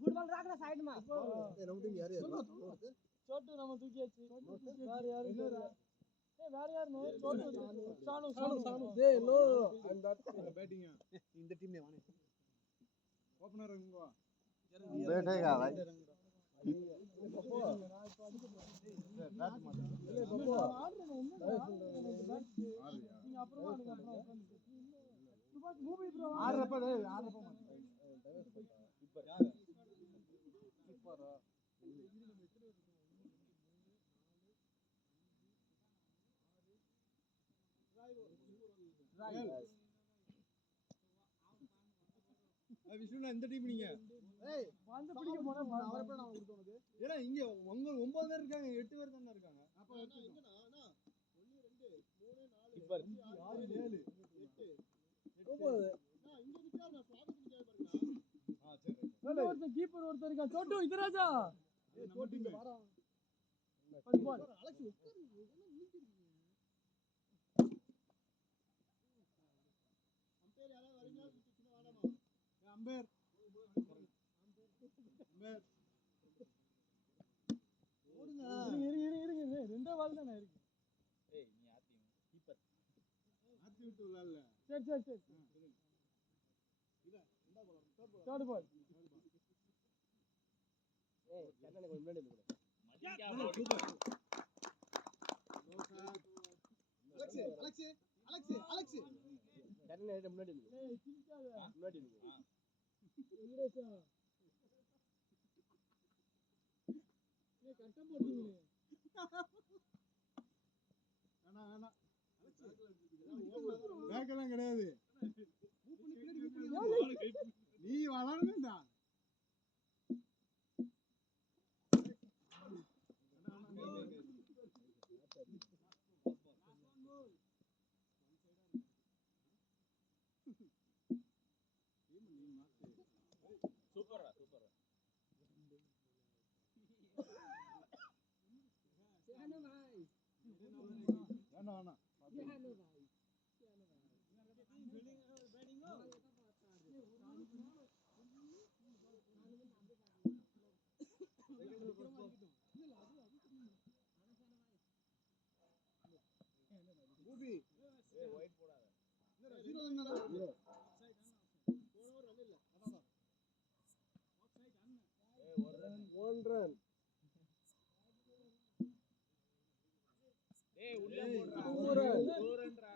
Football रख ना side में राउंडिंग यार छोटू நம்ம தூக்கியாச்சு வேற யாரு இல்ல வேற யார் நோ छोटू சானு டேய் no I am not batting இந்த டீம் வானே ओपनर रंगो बैठेगा भाई बैट मत ले बब्बू நீங்க அப்புறமா ஆடுங்க அப்புறம் உட்கார்ந்து மூவி ப்ரோ ஆறப்ப கீப்பர் யார் கீப்பர் விஷ்ணுனா இந்த டீம் நீங்க ஏய் வந்து பிடிக்க போனா அவரப்ப நான் கொடுத்தோனது ஏன்னா இங்க உங்க 9 பேர் இருக்காங்க 8 பேர் தான இருக்காங்க அப்ப எங்கனா அண்ணா 1 2 3 4 கீப்பர் 6 7 8 9 நான் இங்க நிக்கா நான் ஸ்வாகத் பண்ணிட்டே பாருங்க சரி ஒருத்தர் கீப்பர் ஒருத்தர் இருக்கா छोटू इधर आ जा ए छोटू இங்க வாடா ஃபுட்பால் அலெக்ஸ் உட்காரு என்ன நிக்கிறீங்க அம்பேர் யாரா வரீங்களா சின்ன வாடாமா அம்பேர் ஓடுங்க இருங்க ரெண்டே பால் தானே இருக்கு ஏய் நீ ஆத்தி கீப்பர் ஆத்தி விட்டு விளையாடல சரி இத இந்த பால் தேர்ட் பால் ஏய் சென்னை கொஞ்சம் முன்னாடி வந்து சூப்பர் அலெக்ஸ் சென்னை முன்னாடி வந்து ஏய் சிரிக்காத முன்னாடி வந்து இங்கிரேஷா நீ கட்டம் போடுறீங்க انا பேக்கெல்லாம் கிடையாது நீ வளரணும்டா சூப்பரா சேனு भाई ना சேனு भाई बैटिंग மூவி ஏ ஒயிட் போடாத இந்த ஜீரோ என்னடா போனவர் ரன் இல்ல அடடா ஆஃப் சைடு ரன் ஏ ஒன் ரன் ஏய் உள்ள போடுறா 2 ரன்டா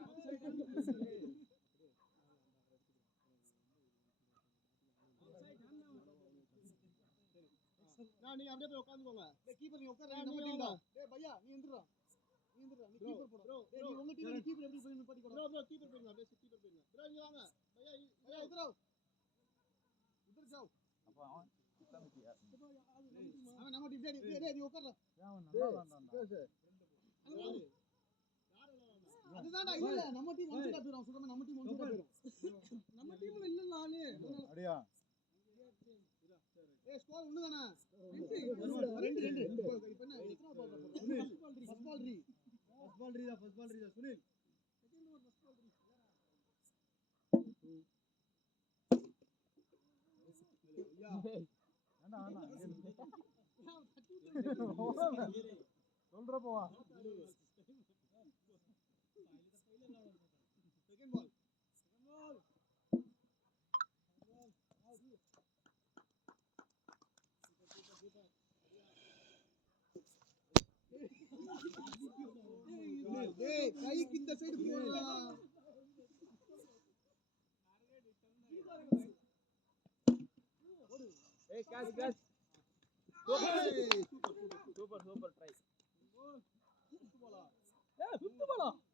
நான் நீங்க அப்படியே போய் உட்கார்ந்துக்கோங்க டேய் கீப்பர் நீ உட்கார்றா நம்ம டீம்டா டேய் பையா நீ எந்திரடா நீ கீப்பர் போடு டேய் நீ உங்க டீம்ல கீப்பர் எப்படி போய் நிப்பாட்டிக்கோ ப்ரோ கீப்பர் போடுங்க அப்படியே கீப்பர் போடுங்க ப்ரோ இங்க வாங்க பையா इधर जाओ அப்ப அவன் உட்கார்ந்துட்டியா அவன் நம்ம டீம் டேய் நீ உட்கார்றா அவன் நல்லா விளையாண்டான்டா அதுதான்டா இல்ல நம்ம டீம் ஒன் சைடா போறோம் சுத்தமா நம்ம டீம் ஒன் சைடா போறோம் நம்ம டீம்ல இல்ல ஆளு அடியா ஏய் ஸ்கோர் ஒண்ணுதானா 2 இப்போ என்ன எத்தனை பால் போடுற ஃபர்ஸ்ட் பால் ரீ Sunil second over first ball ரீ ஐயா வேண்டாம் சொல்ற போவா செகண்ட் பால் டேய் கைக்கு இந்த சைடு போடா ஏய் கேட்ச் சூப்பர் ட்ரை சுத்து பாலா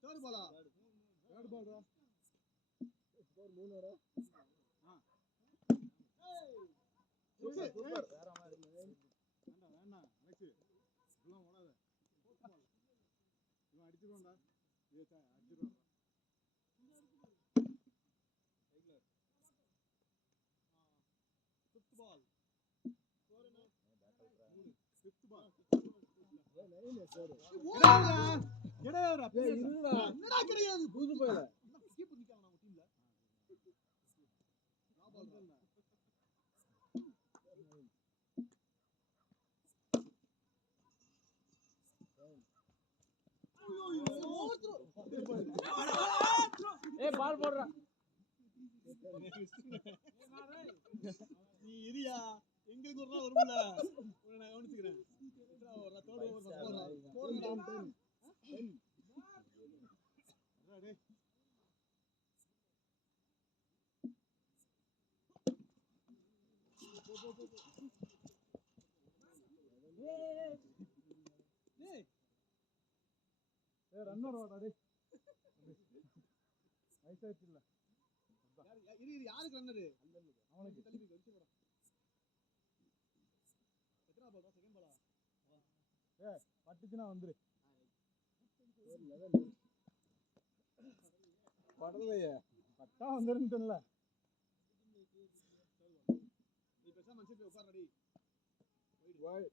தேர்ட் பாலா ரா ஸ்கோர் 3 ரா சூப்பர் வேற மாதிரி வேண்டாம் அலெக்ஸ் இதெல்லாம் ஓடாத இவன் அடிச்சிடுவான்டா அடிச்சிடுவான் ஃபிஃப்த் பால் ஸ்கோர் என்ன 3 ஃபிஃப்த் பால் என்னடா கிடையாது புது போயல கீப்பர் நிக்காங்க நம்ம டீம்ல நான் பால் தான் ஏய் பால் போடுறா நீ இரியா எங்களுக்கு ஒரு நாள் வரும்ல உன்னை நான் கவனிச்சுக்கிறேன் ஒரு தோடு ஒரு போறா ரன்னர் வாடா டேய் ஐசாயிட்டு இல்ல யாருக்கு ரன்னரு அவனுக்கு தள்ளி போய் வெச்சு போடா எத்தனை பால் செகண்ட் பாலா பட்டுச்சுனா வந்துரு படலையே பட்டா வந்துருன்னு நீ பேசாம மனுஷன் உட்கார்றடி வைட்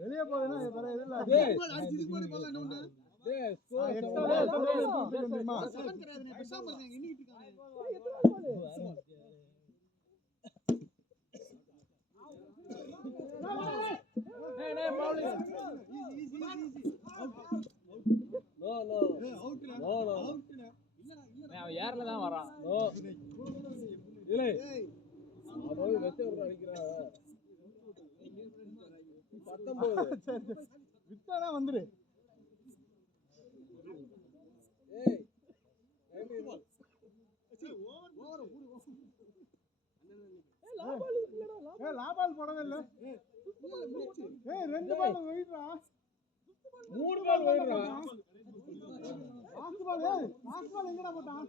வெளியே போகுதுன்னா ஏர்ல தான் வரான் விட்டானா வந்துரு லாபால் போடவே இல்ல ரெண்டு பால் வெயிட்ரா 3 பால் வெயிட்ரா லாஸ்ட் பால் எங்கடா போட்டான்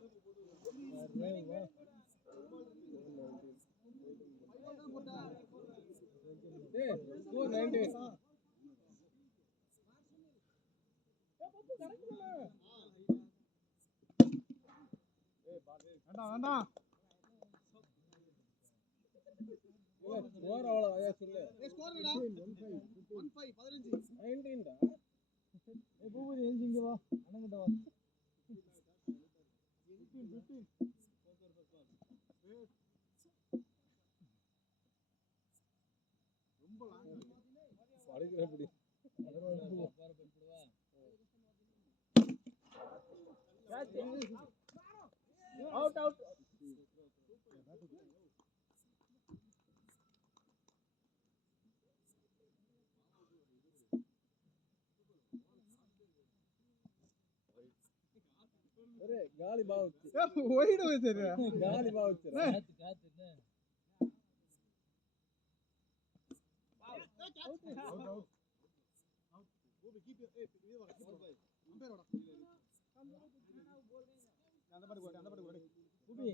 ஸ்கோர் 90 வேண்டாம் ஸ்கோர் அவ்வளவு ஐயா சொல்லு ஸ்கோர்டா 15 19 டா பூபதி எஞ்சிங்க வா அண்ணங்கிட்ட வா 15 ரொம்ப லாங் அடிக்கிற அப்படி அவுட் अरे गाली बाव वही ना सर गाली बाव कात आउट वो भी कीप ए ये वाला कीपर भाई अंपायर वाला அந்த பாட்டு போடு குபி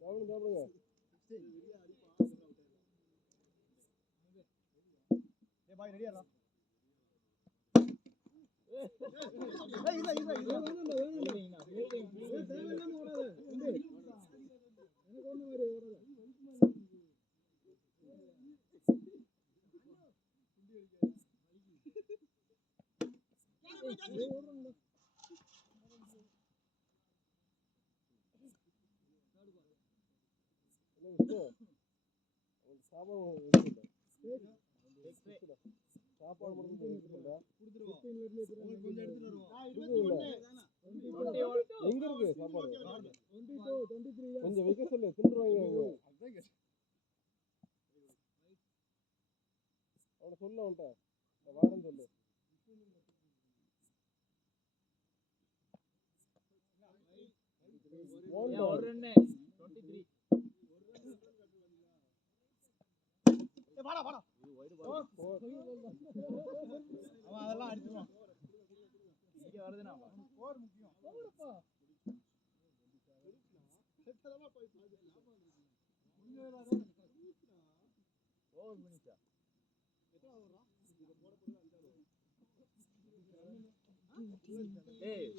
டவுன் ஏ பாய் ரெடியா சாப்பாடு மட்டும் எடுத்துட்டா கொஞ்சம் எடுத்துட்டு எங்க இருக்கு சாப்பாடு கொஞ்சம் வைக்க சொல்லு தின்றுவாங்க அவனை சொல்ல அவன்கிட்ட வாரம் சொல்லு ஒரு ரன் 23 அவன் அதெல்லாம் அடிச்சுவான் இங்க வருதுனா ஸ்கோர் முக்கியம் ஓவர் மினிட்டா ஏய்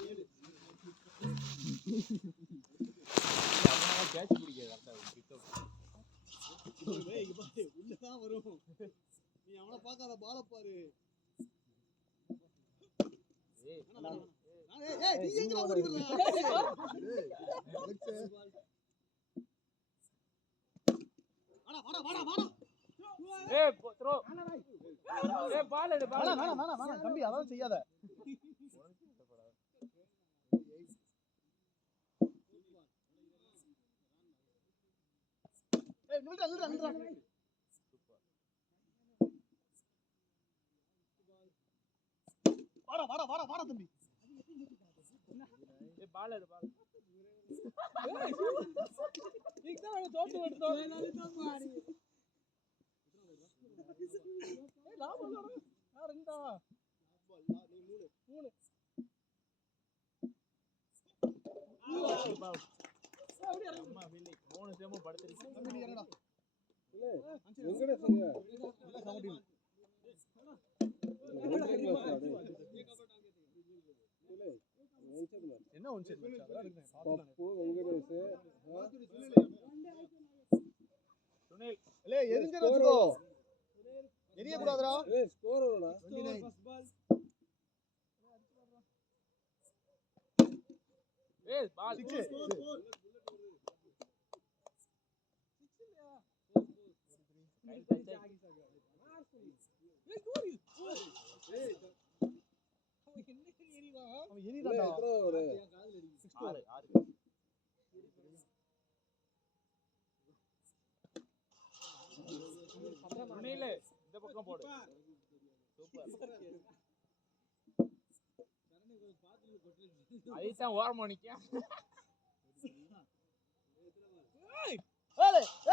அவனால கேட்ச் பிடிக்காது கரெக்ட்டா உள்ளதான் வரும் நீ அவனை பார்க்காத பால பாரு நீ எங்க ஓடி வர ஏய் த்ரோ ஏய் பால் எடு பால் வேணாம் தம்பி அதெல்லாம் செய்யாத ஏய் நில்றா வாடா தம்பி ஏய் பால் எடு பால் இதான் தோத்து எடுத்தோம் ஏய் லாபம் வர ரெண்டா நீ மூணு அம்மா வில்லி மூணு சேம படுத்துருக்கு தம்பி நீ இறங்கடா இல்ல எங்கடா சொல்லுங்க இல்ல கபடி என்ன ஒன் செட் மச்சான் அதெல்லாம் இருக்கு பப்பு வெங்கடேஷ் சுனில் இல்ல எரிஞ்சு வெச்சுக்கோ எரிய கூடாதுடா ஏய் ஸ்கோர் வரடா 29 ஃபர்ஸ்ட் பால் ஏய் பால் 6 இந்த பக்கம் போடு சூப்பர் அதைத்தான் ஓரமா நிக்க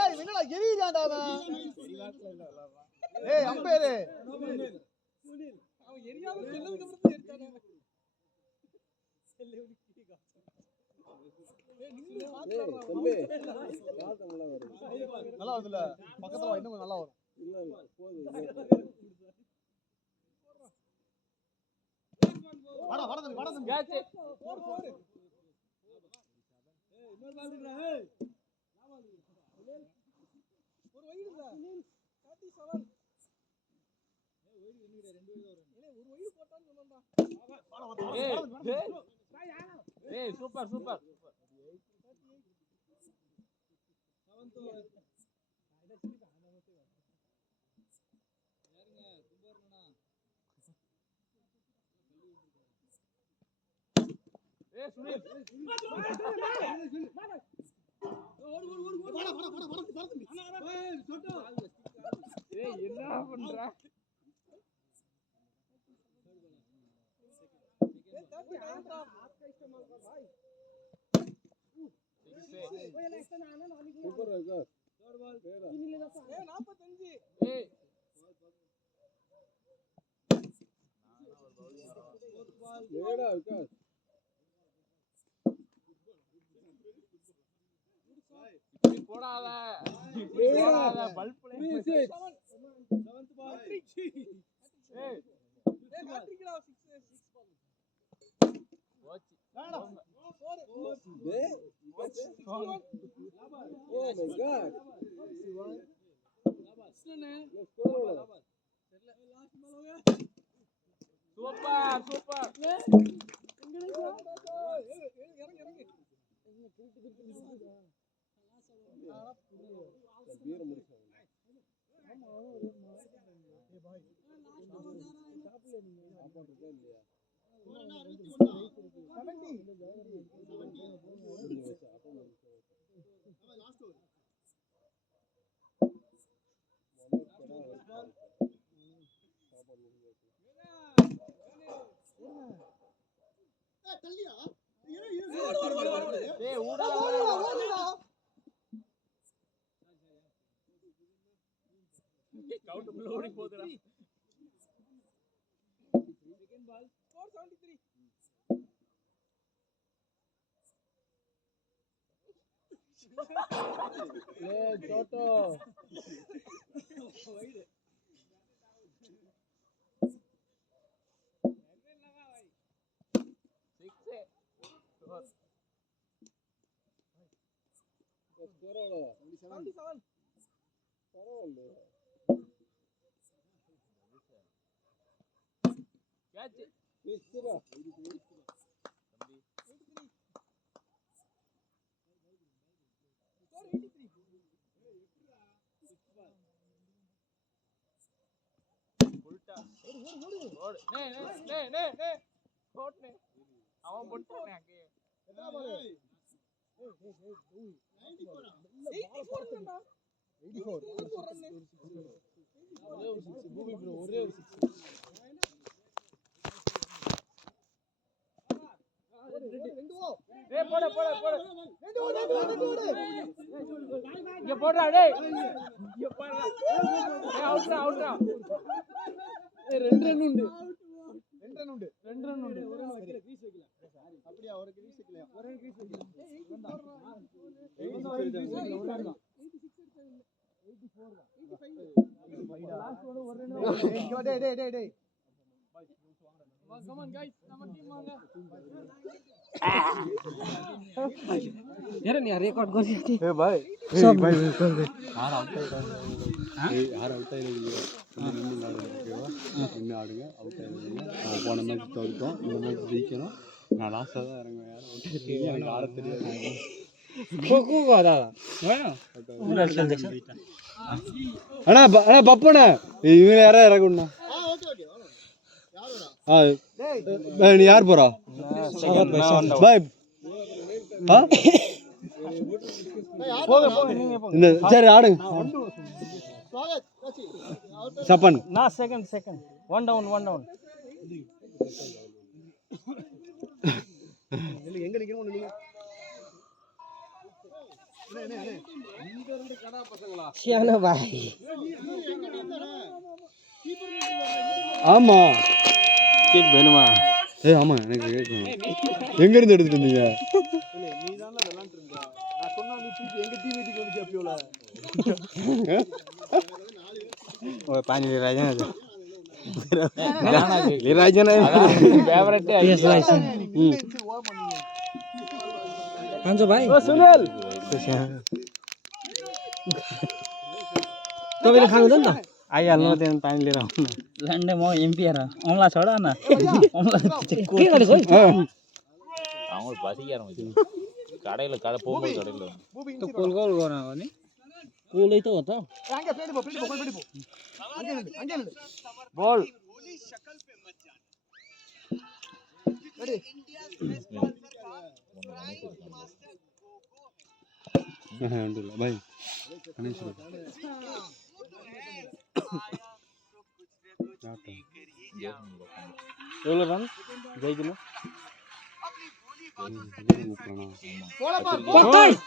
ஏய் என்னடா எரியாடா அவன் ஏய் அம்பேர் அவன் எரியாம செல்லதுக்கு அப்புறம் தான் எடுத்தானே செல்ல உனக்கு காச்சு ஏய் நின்னு மாத்தறடா தம்பி காத்து நல்லா வரும் நல்லா வருதுல பக்கத்துல இன்னும் நல்லா வரும் இல்ல போகுது வாடா தம்பி கேட்ச் போடு ஏய் இன்னொரு பால் இருக்குடா ஏய் ஒரு வைடுடா 37 ஏய் வைடு என்னடா ரெண்டு வைடு வரும் ஏய் ஒரு வைடு போட்டான்னு சொன்னடா ஏய் சூப்பர் 7th ஏய் சுனில் ஏய் என்ன பண்றா சூப்பர் விகாஸ் தேர்ட் பால் ஏய் 45 ஏய் ஃபோர்த் பால் ஏடா விகாஸ் இப்படி போடாத பல்ப்ல 7th பால் ஏய் காட்ரிக்கடா 6 பால் வாட்ச் வேடா 4 டேய் oh my god 61 score last ball हो गया சூப்பர் சூப்பர் ஓடி போகுதுடா. சோட்டோ அவன் போட்டானே அங்கே போட போட போட இங்க போடுறா டேய் இங்க போடுறா அவுட்ரா அவுட்ரா ரெண்டு ரன் உண்டு அப்படியே அவருக்கு வீஸ் வைக்கலையா ஒரு வீஸ் வைக்கல Come on guys, நம்ம டீம் வாங்க. यार नहीं रिकॉर्ड कर रही थी ए भाई सब भाई कर दे यार आउट ஆயிடுங்க இன்னும் ஓகேவா இன்னும் ஆடுங்க அவுட் ஆயிடுங்க நான் போன மேட்ச் தோத்துட்டோம் இந்த மேட்ச் ஜெயிக்கணும் நான் லாஸ்ட்டாக தான் இறங்குவேன் யாரும் அவுட் ஆயிடுங்க எனக்கு ஆட தெரியாது को दादा வேணும் அண்ணா அண்ணா பப்பண்ணா இவங்க யாரா இறங்கணும்ண்ணா நீ யார் போறா பாய் இந்த சரி ஆடுங்க சப்பன் நான் செகண்ட் ஒன் டவுன் எங்க நிக்கிறோம் சியானா பாய் ஆமா கேக் வேணுமா ஏய் ஆமா எனக்கு கேக் வேணும் எங்க இருந்து எடுத்துட்டு வந்தீங்க நீ தான விளையாண்டு இருந்த நான் சொன்னா நீ திருப்பி எங்க டீம் வீட்டுக்கு வந்து கேப்பியோல ஓ पानी ले राजन है ले राजन है फेवरेट है यस राजन हांजो भाई ओ सुनील तो भी खानु दन त आई हाल्नु त्यहाँ पानी लिएर आउनु लन्डे म एमपी र अमला छोडा न अमला के गरेको அவங்க பசிக்காரங்க இது கடையில கடை போகும்போது கடையில त कोल गर्न हो नि कोलै त हो त அங்க பிளேட் போ அங்க நில்லு ball ready alhamdulillah bhai Anish எவ்வளவு ரன் ஜெயிக்கணும்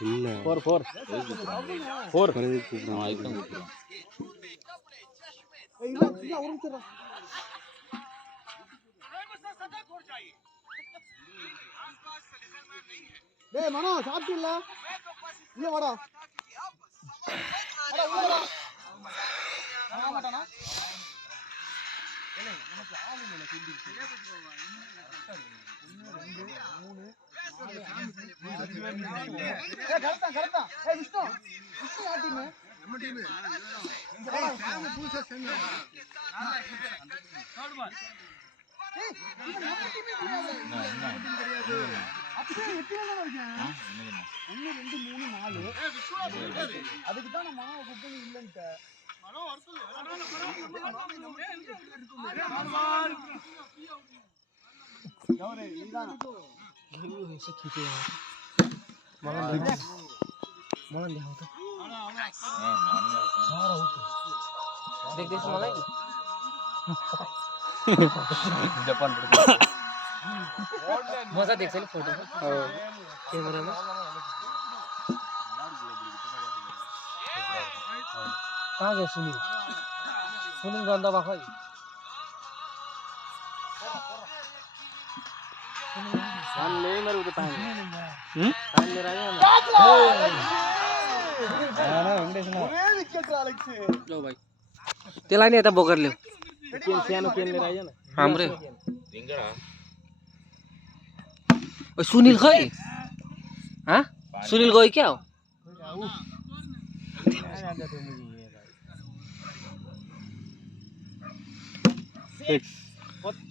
இல்ல 4 பிறகு கூப்பிடுறான் ஆயிரம் கூப்பிடுறான் டேய் மனோ சாப்பிட்டீல்ல உள்ள வாடா அட உள்ள வா நான் மாட்டானா ஏலே நமக்கு ஆளு இல்ல கிண்டி சரியா போச்சு போவா 1 2 3 4 ஏய் கரெக்ட்டா ஏய் விஷ்ணு யார் டீம் நம்ம டீம் இங்க வாடா ஃபேமிலி புதுசா சேர்ந்து தேர்ட் பால் அப்படியே 8 தான இருக்கேன். 1 2 3 4. அதுக்கு தான் நான் மனோ கூப்பிட்டு இல்லன்ட்ட. மனோ வர சொல்லு. கவரே இதான். மலன் होता. देख देख मलाई जापान मजा देख्छ नि फोटो क्यामेरामा कहाँ गयो सुनिल सुनिल गन्दा बा खै सान ले मेरो उता पानी सान ले आयो ना वेंकटेश ना ஒரே விக்கெட் அலெக்ஸ். लो भाई त्यसलाई नि यता बोकेर ल्याऊ केन सानो केन लिएर आइज न हाम्रै रिंगड़ा ओ सुनिल खै हाँ सुनिल गयो क्या हो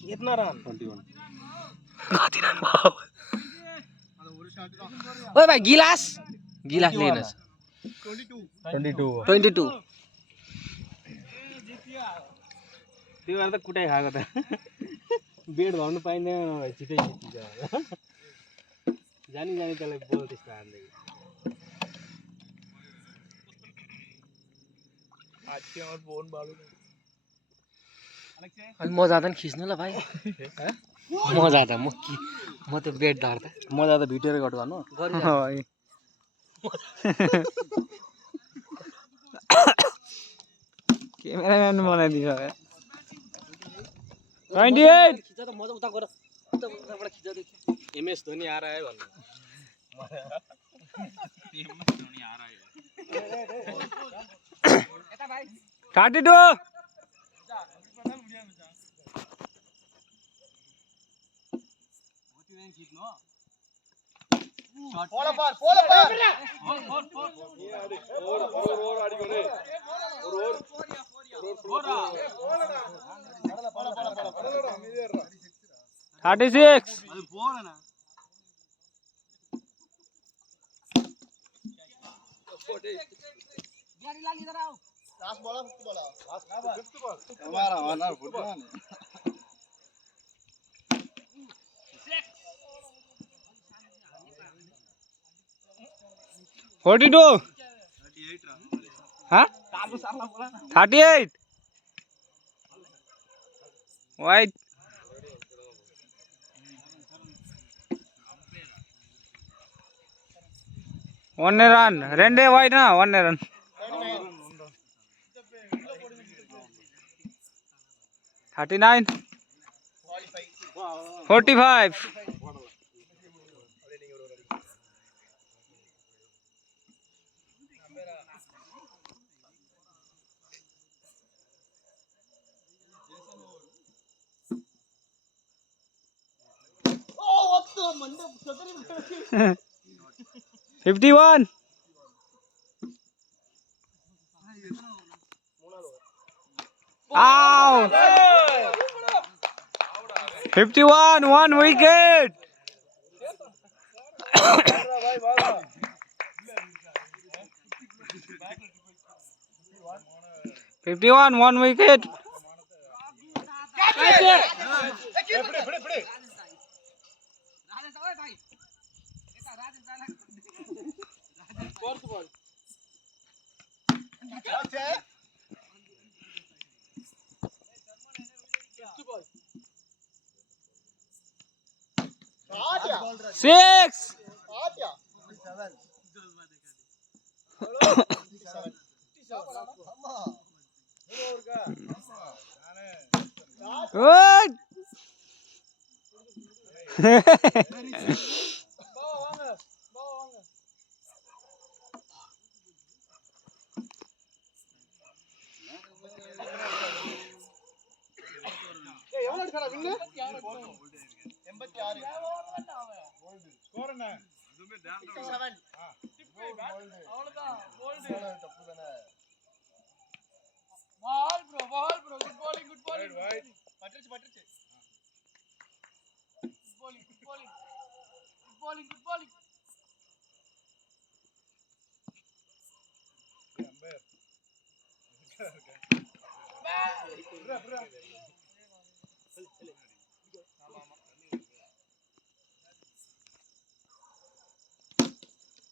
कितना रन 21 कति रन भयो ओए भाइ गिलास गिलास लिनुहोस् 22 त्यो भएर त कुटाइ खाएको त बेड भन्नु पाइँदैन छिटै जितिन्छ जानी जानी त्यसलाई बोल त्यस्तो हान्दै अनि म जाँदा नि खिच्नु ल भाइ म जाँदा म त बेड धर्दा म जाँदा भिडियो रेकर्ड गर्नु क्यामेराम्यान बनाइदिन्छ 28 खिच्छ त म त उता गएर उताबाट खिच्छ देखि एमएस धोनी आ रहा है भन्नु एमएस धोनी आ रहा है यता भाइ 32 36 ग्यारीलाल इधर आओ लास्ट बॉल 50 बॉल हमारा ऑनर फुटबॉल 42 हाँ 38 white one run rende wide na one run 39 45 51 Ow! 51 one wicket 51 one wicket Six. Good.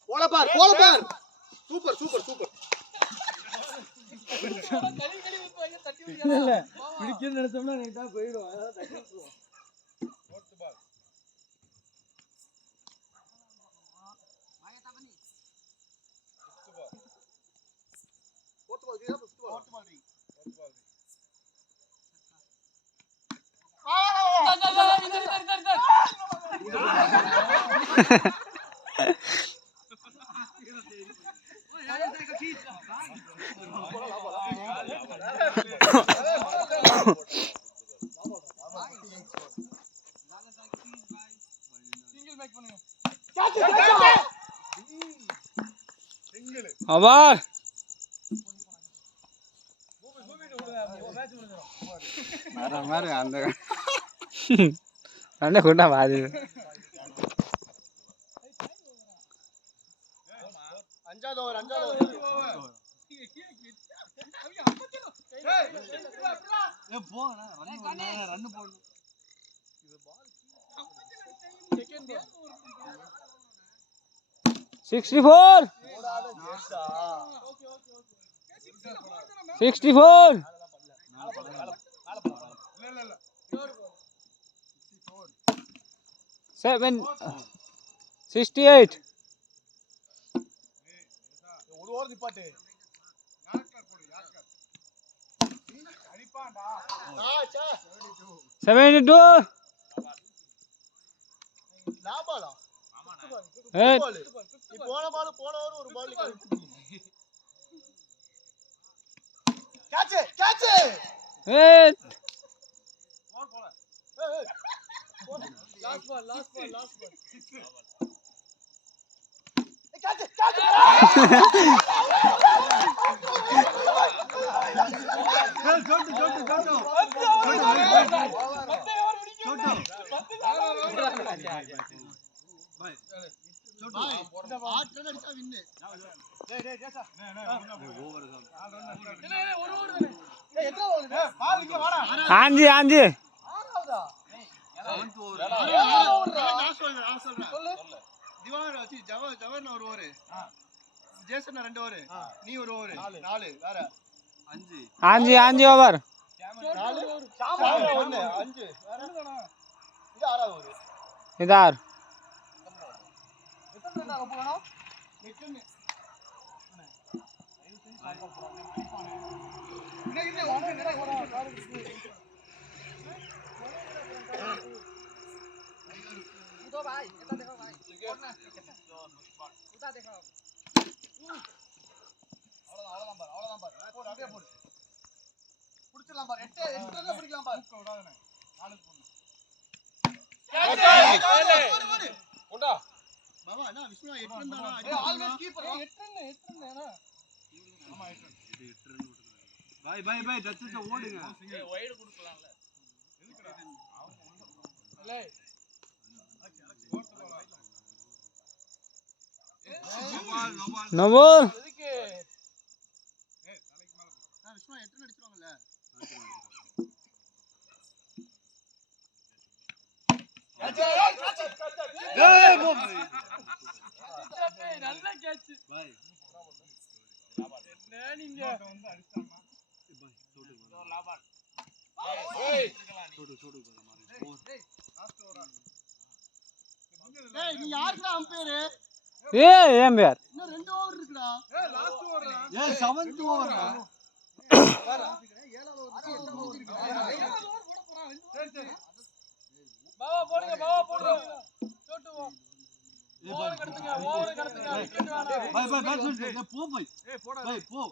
போல பார் சூப்பர் சூப்பர் சூப்பர் இல்ல பிடிக்குன்னு நினைச்சோம்னா நீட்டா போயிடும் அதான் தட்டி விட்டுருவோம் போட்டு பால் அவார் மாதிரி அந்த ரெண்டே கூட்டா பாது அஞ்சாவது ஓவர் போனா ரன் போடணும் 64 64 7 68 ஒரு ஓவர் நிப்பாட்டு 72 லாபாலா போன ஓவர் ஒரு பால் கேட்ச் லாஸ்ட் பால் ஆஞ்சி ஜவஹர் ஒரு ஓவர் ஜேசன் 2 ஓவர் நீ ஒரு ஓவர் 4 வேற 5 ஆஞ்சி ஓவர் 4 1 5 இது 6வது ஓவர் இதார் எத்தனை ரன் போகணும் 8 भाई इतना देखो भाई ना उता देखो அவ்வளவுதான் பார் போடு அப்படியே போடு புடிச்சலாம் பார் 8 ரன்ல பிடிக்கலாம் பார் விடாதனே 4 போடு ஓடா பாபா என்ன விஷ்ணு 8 ரன் தானா ஆல்வேஸ் கீப்பர் 8 ரன் ஏனா ஆமா 8 ரன் இது 8 ரன் ஓடுங்க பை டச் ஓடுங்க வைட் கொடுக்கலாம்ல எதுக்குடா இல்ல No ball. நீ யாருடா அம்பையர் ஏன் பேர் இன்னும் 2 ஓவர் இருக்குடா லாஸ்ட் ஓவர்டா 7th ஓவர்டா 7வது ஓவர் 8வது ஓவர் இருக்கு 7வது ஓவர் போட போறான் சரி பாவா போடுங்க சோட்டு ஓவர் கடத்துங்க விக்கெட் வேணாம் பை பேட்ஸ்மேன் போ பை போடா பை போ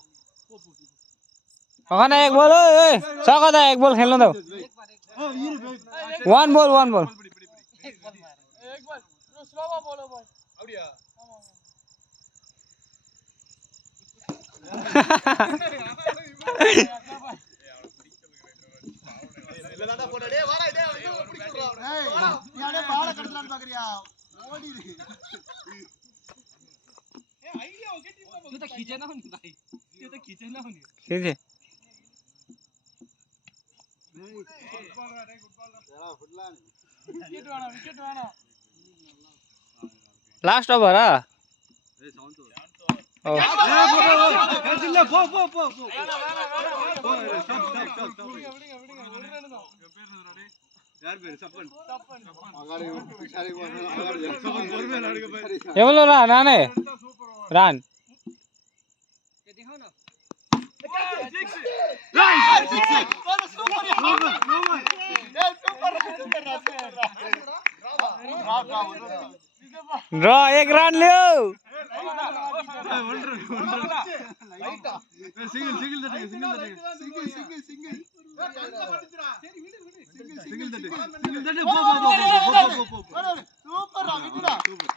ओखाने एक बॉल ए सका एक बॉल खेलने दो वन बॉल एक बॉल स्लोवा बोलो भाई அப்படியா இல்லடா போடா டேய் வாடா டேய் இவங்க பிடிக்குறா ஏய் நீ அடே பால கடத்தலாம்னு பாக்குறியா ஓடி இரு ஏய் ஐடியா ஓகே டீம் में तो खींचे ना होनी भाई ये तो खींचे ना होनी खींचे லாஸ்ட் ஓவரா ஓ இல்ல போ போ போ போ யார் பேரு சப்பன் எவ்வளோ நானே ரான் ड्रॉ एक रन लियो सिंगल सिंगल दटे सिंगल दटे सिंगल दटे पो सूपर विकेटா சூப்பர்